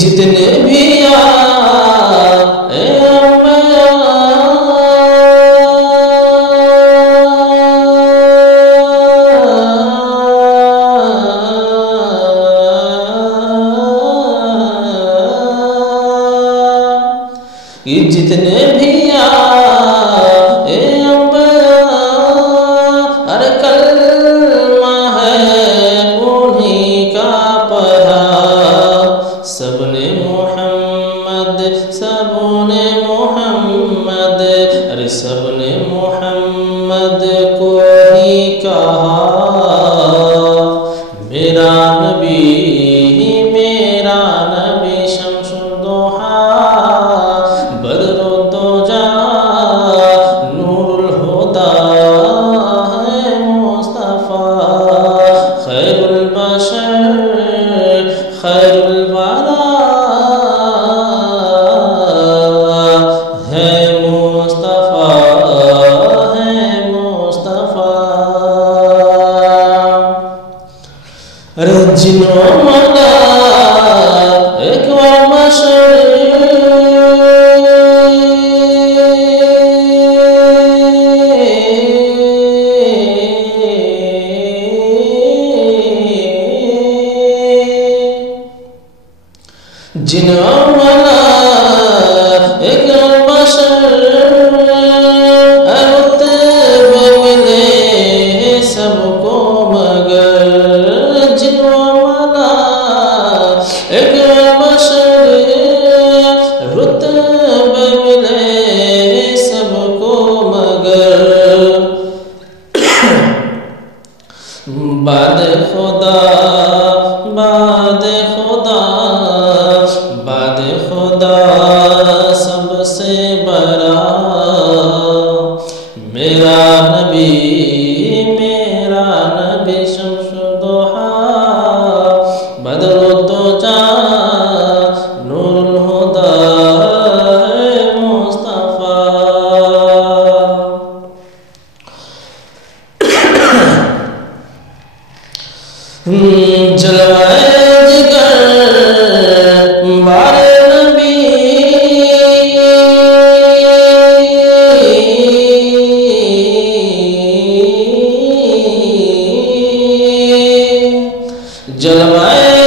जितने भी जितने भी हर कलमा है उन्हीं का पढ़ा सबने मोहम्मद अरे सबने मोहम्मद को ही कहा मेरा नबी शम्सुद्दोहा बदरुद्दोजा नूरुल हुदा है मुस्तफा खैरुल बशर खैरुल वरा है मुस्तफा अरे जिन्हों मना एक बार मशर जिन्हों मना एक बशर रुतबे मिले सबको मगर जिन्हों मना एक बशर रुतबे मिले सबको मगर बाद खुदा सबसे बड़ा मेरा नबी शम्सुद्दोहा बदरुद्दोजा नूरुल हुदा है मुस्तफा जलवाए जलवाए